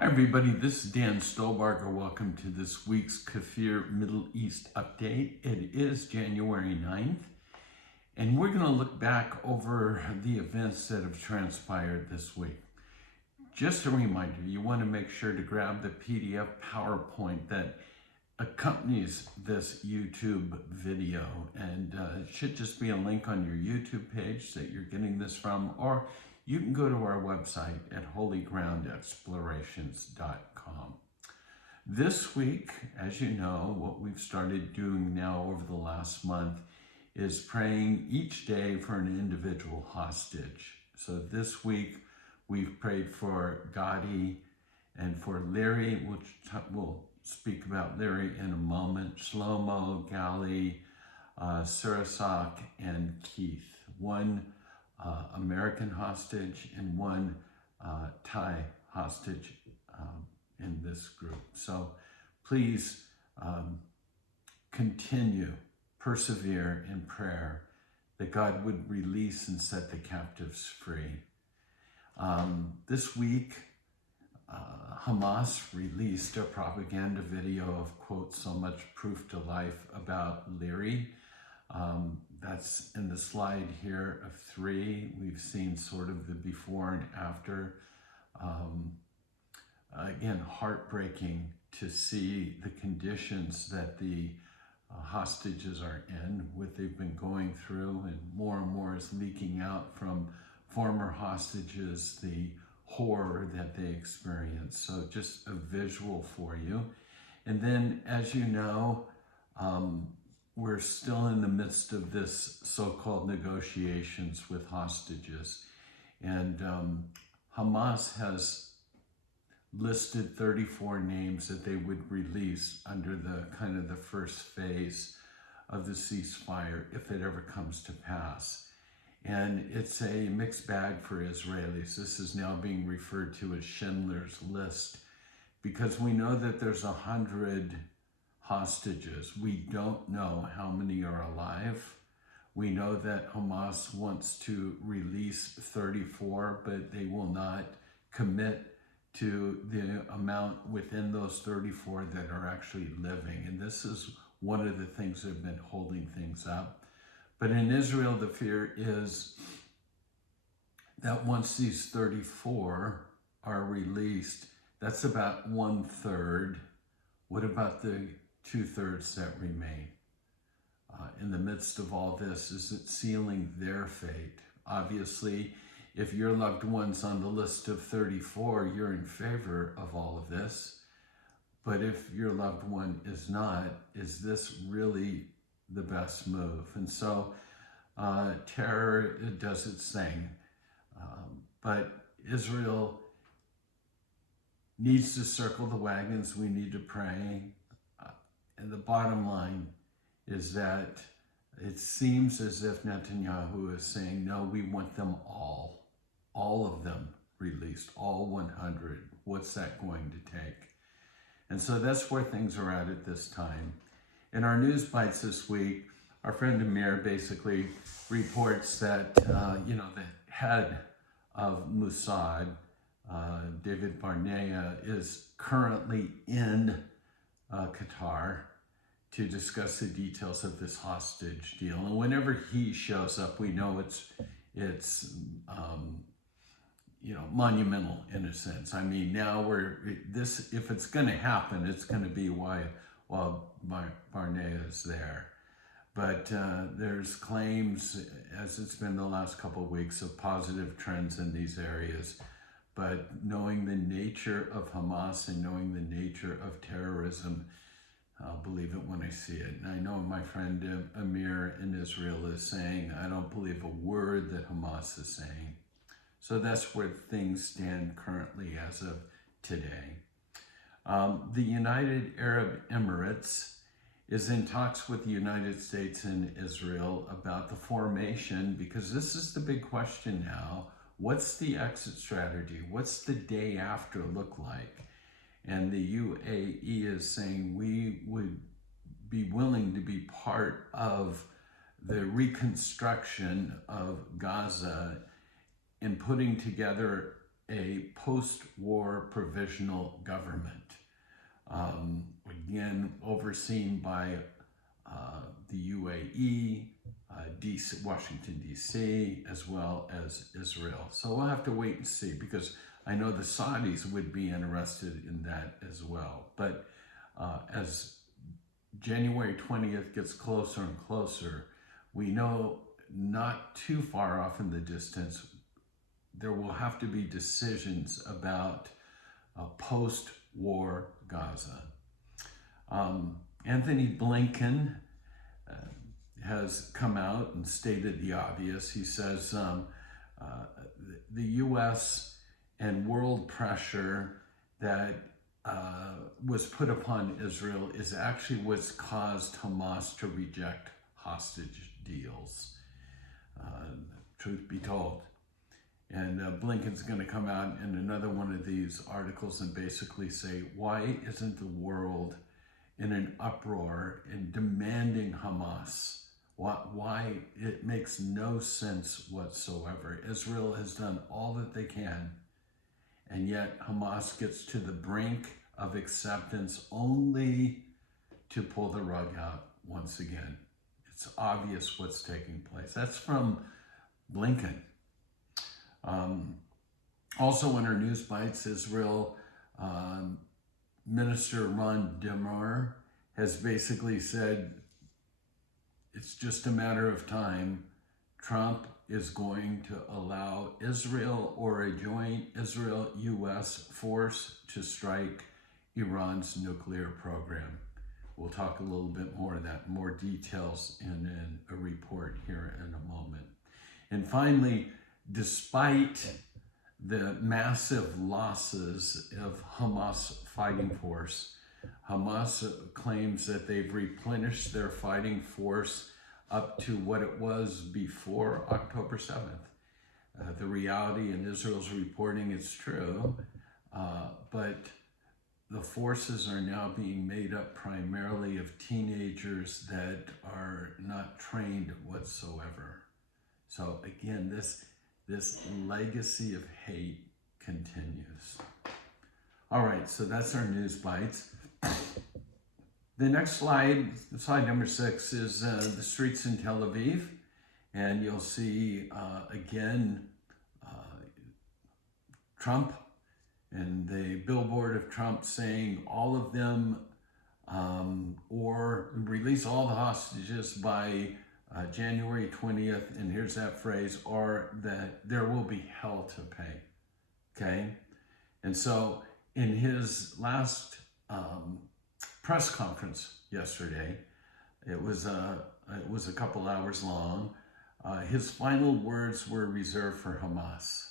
Hi everybody, this is Dan Stolbarger. Welcome to this week's KFIR Middle East update. It is January 9th, and we're going to look back over the events that have transpired this week. Just a reminder, you want to make sure to grab the PDF PowerPoint that accompanies this YouTube video, and it should just be a link on your YouTube page that you're getting this from, or you can go to our website at holygroundexplorations.com. This week, as you know, what we've started doing now over the last month is praying each day for an individual hostage. So this week, we've prayed for Gadi and for Larry, which we'll speak about Larry in a moment, Shlomo, Gali, Surasak, and Keith. One American hostage and one Thai hostage in this group. So please continue, persevere in prayer that God would release and set the captives free. This week, Hamas released a propaganda video of, quote, so much proof to life about Leary. That's in the slide here of 3. We've seen sort of the before and after. Again, heartbreaking to see the conditions that the hostages are in, what they've been going through, and more is leaking out from former hostages, the horror that they experience. So just a visual for you. And then, as you know, we're still in the midst of this so-called negotiations with hostages. And Hamas has listed 34 names that they would release under the kind of the first phase of the ceasefire, if it ever comes to pass. And it's a mixed bag for Israelis. This is now being referred to as Schindler's List, because we know that there's 100 hostages. We don't know how many are alive. We know that Hamas wants to release 34, but they will not commit to the amount within those 34 that are actually living. And this is one of the things that have been holding things up. But in Israel, the fear is that once these 34 are released, that's about 1/3. What about the 2/3 that remain? In the midst of all this, is it sealing their fate? Obviously, if your loved one's on the list of 34, you're in favor of all of this. But if your loved one is not, is this really the best move? And so terror, it does its thing. But Israel needs to circle the wagons. We need to pray. And the bottom line is that it seems as if Netanyahu is saying, no, we want them all of them released, all 100. What's that going to take? And so that's where things are at this time. In our news bites this week, our friend Amir basically reports that, the head of Mossad, David Barnea, is currently in Qatar to discuss the details of this hostage deal. And whenever he shows up, we know it's monumental in a sense. I mean, now if it's going to happen, it's going to be while Barnea is there. But there's claims, as it's been the last couple of weeks, of positive trends in these areas. But knowing the nature of Hamas and knowing the nature of terrorism, I'll believe it when I see it. And I know my friend Amir in Israel is saying, I don't believe a word that Hamas is saying. So that's where things stand currently as of today. The United Arab Emirates is in talks with the United States and Israel about the formation, because this is the big question now. What's the exit strategy? What's the day after look like? And the UAE is saying we would be willing to be part of the reconstruction of Gaza in putting together a post-war provisional government. Again, overseen by the UAE, Washington, D.C., as well as Israel. So we'll have to wait and see, because I know the Saudis would be interested in that as well. But as January 20th gets closer and closer, we know not too far off in the distance, there will have to be decisions about post-war Gaza. Anthony Blinken has come out and stated the obvious. He says the U.S. and world pressure that was put upon Israel is actually what's caused Hamas to reject hostage deals, truth be told. And Blinken's going to come out in another one of these articles and basically say, why isn't the world in an uproar and demanding Hamas? Why? It makes no sense whatsoever. Israel has done all that they can, and yet Hamas gets to the brink of acceptance only to pull the rug out once again. It's obvious what's taking place. That's from Blinken. Also in our news bites, Israel Minister Ron Demar has basically said it's just a matter of time. Trump is going to allow Israel or a joint Israel-U.S. force to strike Iran's nuclear program. We'll talk a little bit more of that, more details in a report here in a moment. And finally, despite the massive losses of Hamas fighting force, Hamas claims that they've replenished their fighting force up to what it was before October 7th. The reality, in Israel's reporting, it's true, but the forces are now being made up primarily of teenagers that are not trained whatsoever. So again, this legacy of hate continues. All right, so that's our news bites. The next slide number 6, is the streets in Tel Aviv. And you'll see, again, Trump and the billboard of Trump saying all of them, or release all the hostages by January 20th, and here's that phrase, or that there will be hell to pay, okay? And so in his last press conference yesterday, it was a couple hours long, his final words were reserved for Hamas.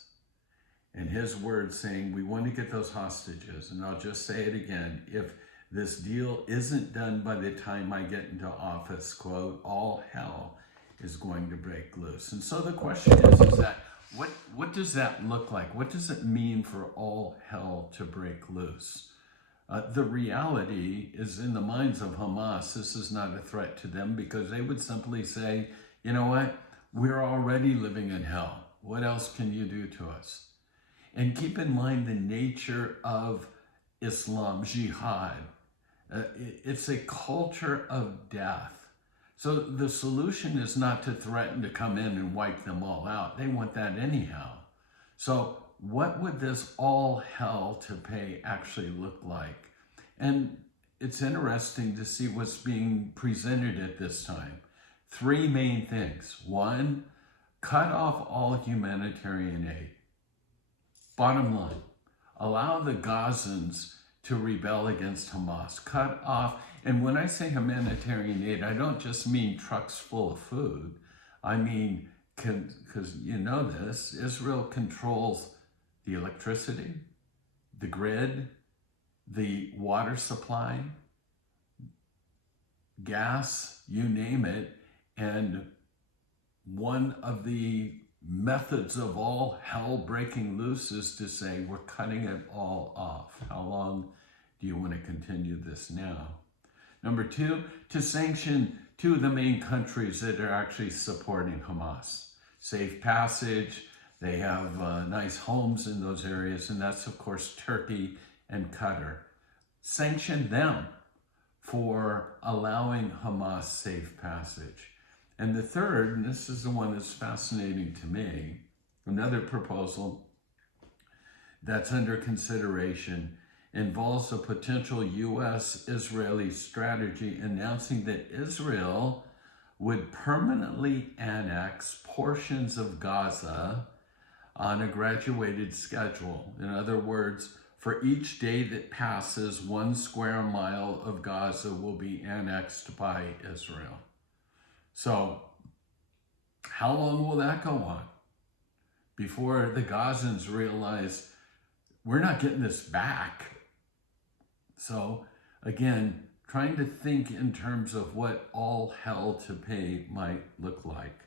And his words saying, we want to get those hostages, and I'll just say it again, if this deal isn't done by the time I get into office, quote, all hell is going to break loose. And so the question is that what does that look like? What does it mean for all hell to break loose? The reality is, in the minds of Hamas, this is not a threat to them, because they would simply say, you know what? We're already living in hell. What else can you do to us? And keep in mind the nature of Islam, jihad. It's a culture of death. So the solution is not to threaten to come in and wipe them all out. They want that anyhow. So what would this all hell to pay actually look like? And it's interesting to see what's being presented at this time. 3 main things. 1, cut off all humanitarian aid. Bottom line, allow the Gazans to rebel against Hamas. Cut off, and when I say humanitarian aid, I don't just mean trucks full of food. I mean, because you know this, Israel controls the electricity, the grid, the water supply, gas, you name it, and one of the methods of all hell breaking loose is to say, we're cutting it all off. How long do you want to continue this now? Number 2, to sanction 2 of the main countries that are actually supporting Hamas. Safe passage, They have nice homes in those areas, and that's, of course, Turkey and Qatar. Sanction them for allowing Hamas safe passage. And the third, and this is the one that's fascinating to me, another proposal that's under consideration involves a potential U.S.-Israeli strategy announcing that Israel would permanently annex portions of Gaza on a graduated schedule. In other words, for each day that passes, 1 square mile of Gaza will be annexed by Israel. So, how long will that go on before the Gazans realize we're not getting this back? So, again, trying to think in terms of what all hell to pay might look like.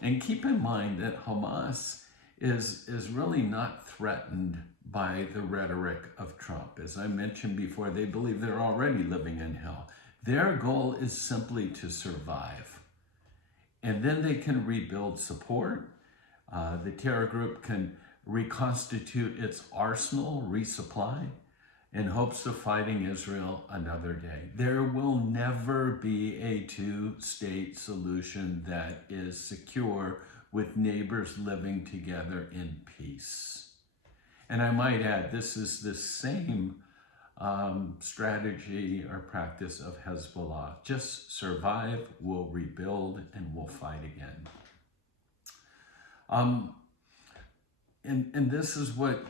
And keep in mind that Hamas is really not threatened by the rhetoric of Trump. As I mentioned before, they believe they're already living in hell. Their goal is simply to survive. And then they can rebuild support. The terror group can reconstitute its arsenal, resupply, in hopes of fighting Israel another day. There will never be a two-state solution that is secure with neighbors living together in peace. And I might add, this is the same strategy or practice of Hezbollah. Just survive, we'll rebuild, and we'll fight again. And this is what,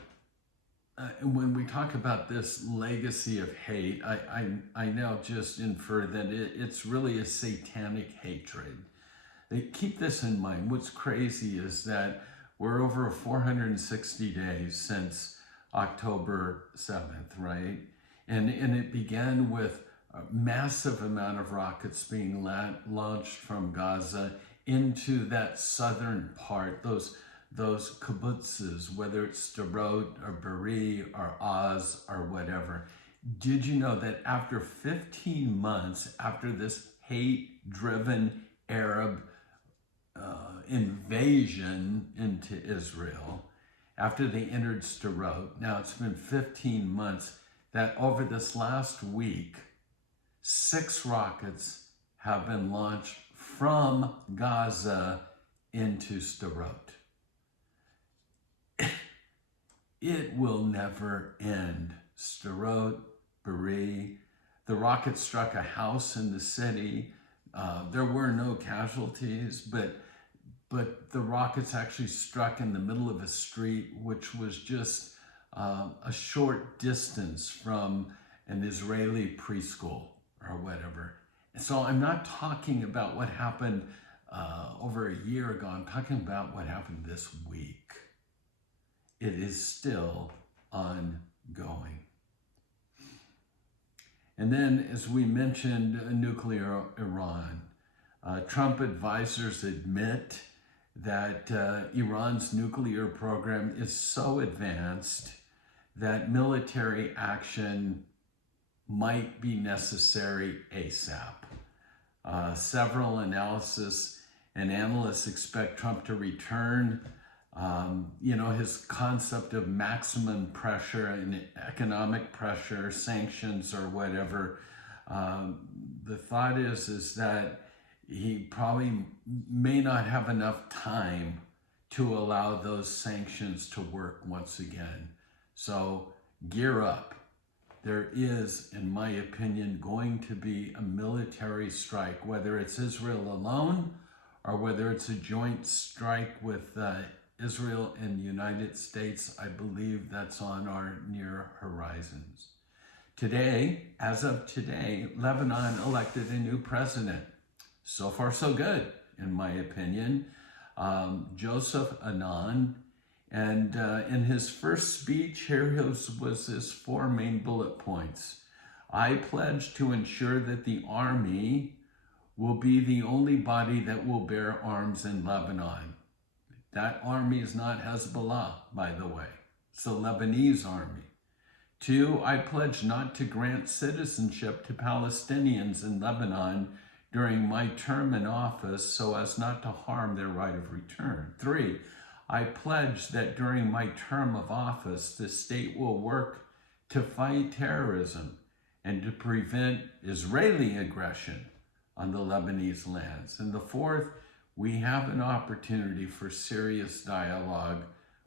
when we talk about this legacy of hate, I now just infer that it's really a satanic hatred. Keep this in mind. What's crazy is that we're over 460 days since October 7th, right? And it began with a massive amount of rockets being launched from Gaza into that southern part, those kibbutzes, whether it's Sderot or Be'eri or Oz or whatever. Did you know that after 15 months after this hate-driven Arab invasion into Israel, after they entered Sderot, now it's been 15 months, that over this last week, 6 rockets have been launched from Gaza into Sderot. It will never end. Sderot, Be'eri, the rocket struck a house in the city. There were no casualties, but the rockets actually struck in the middle of a street, which was just a short distance from an Israeli preschool or whatever. So I'm not talking about what happened over a year ago. I'm talking about what happened this week. It is still ongoing. And then, as we mentioned, nuclear Iran. Trump advisors admit that Iran's nuclear program is so advanced that military action might be necessary ASAP. Several analysts and analysts expect Trump to return his concept of maximum pressure and economic pressure, sanctions or whatever. The thought is that he probably may not have enough time to allow those sanctions to work once again. So gear up. There is, in my opinion, going to be a military strike, whether it's Israel alone or whether it's a joint strike with Israel and the United States. I believe that's on our near horizons. Today, as of today, Lebanon elected a new president. So far, so good, in my opinion. Joseph Anan. And in his first speech, here was his 4 main bullet points. I pledge to ensure that the army will be the only body that will bear arms in Lebanon. That army is not Hezbollah, by the way. It's the Lebanese army. 2, I pledge not to grant citizenship to Palestinians in Lebanon during my term in office so as not to harm their right of return. 3, I pledge that during my term of office, the state will work to fight terrorism and to prevent Israeli aggression on the Lebanese lands. And the fourth, we have an opportunity for serious dialogue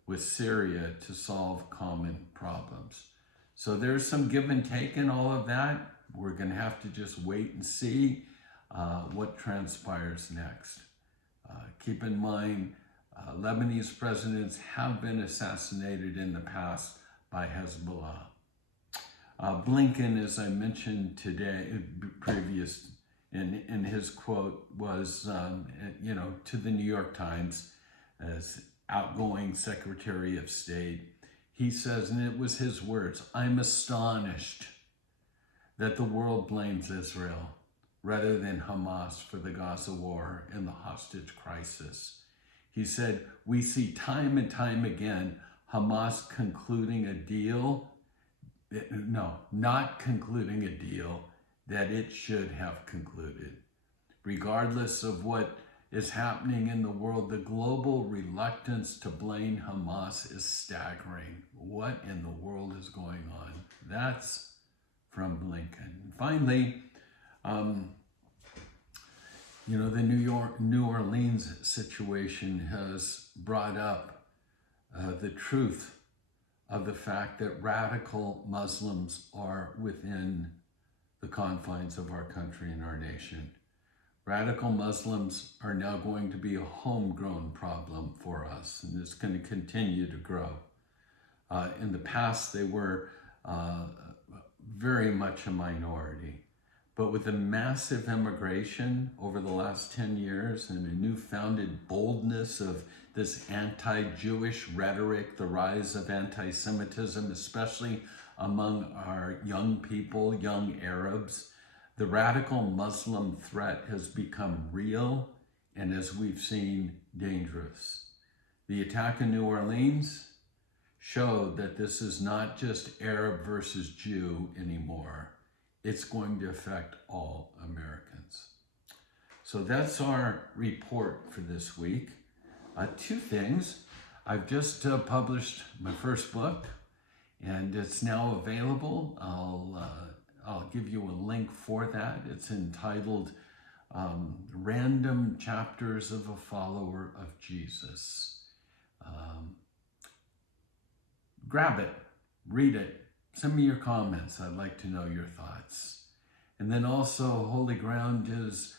with Syria to solve common problems. So there's some give and take in all of that. We're going to have to just wait and see what transpires next. Keep in mind, Lebanese presidents have been assassinated in the past by Hezbollah. Blinken, as I mentioned today, previous in his quote, was, to the New York Times as outgoing Secretary of State. He says, and it was his words, "I'm astonished that the world blames Israel rather than Hamas for the Gaza war and the hostage crisis." He said, "We see time and time again Hamas concluding a deal, not concluding a deal that it should have concluded. Regardless of what is happening in the world, the global reluctance to blame Hamas is staggering. What in the world is going on?" That's from Blinken. And finally, the New Orleans situation has brought up the truth of the fact that radical Muslims are within the confines of our country and our nation. Radical Muslims are now going to be a homegrown problem for us, and it's going to continue to grow. In the past, they were very much a minority. But with the massive immigration over the last 10 years and a newfounded boldness of this anti-Jewish rhetoric, the rise of anti-Semitism, especially among our young people, young Arabs, the radical Muslim threat has become real and, as we've seen, dangerous. The attack in New Orleans showed that this is not just Arab versus Jew anymore. It's going to affect all Americans. So that's our report for this week. Two things. I've just published my first book, and it's now available. I'll give you a link for that. It's entitled Random Chapters of a Follower of Jesus. Grab it, read it. Send me your comments. I'd like to know your thoughts. And then also Holy Ground is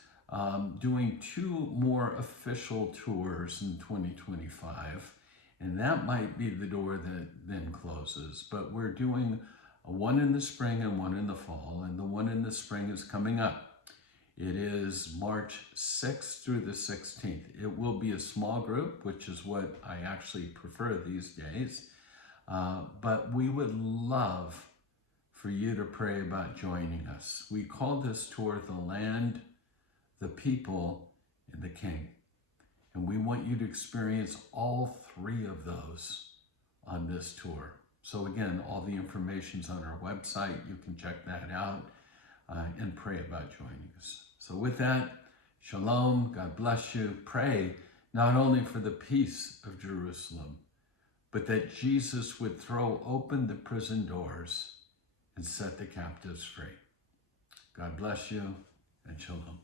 doing 2 more official tours in 2025. And that might be the door that then closes. But we're doing one in the spring and one in the fall. And the one in the spring is coming up. It is March 6th through the 16th. It will be a small group, which is what I actually prefer these days. But we would love for you to pray about joining us. We call this tour The Land, the People, and the King. And we want you to experience all 3 of those on this tour. So again, all the information's on our website. You can check that out and pray about joining us. So with that, shalom, God bless you. Pray not only for the peace of Jerusalem, but that Jesus would throw open the prison doors and set the captives free. God bless you, and shalom.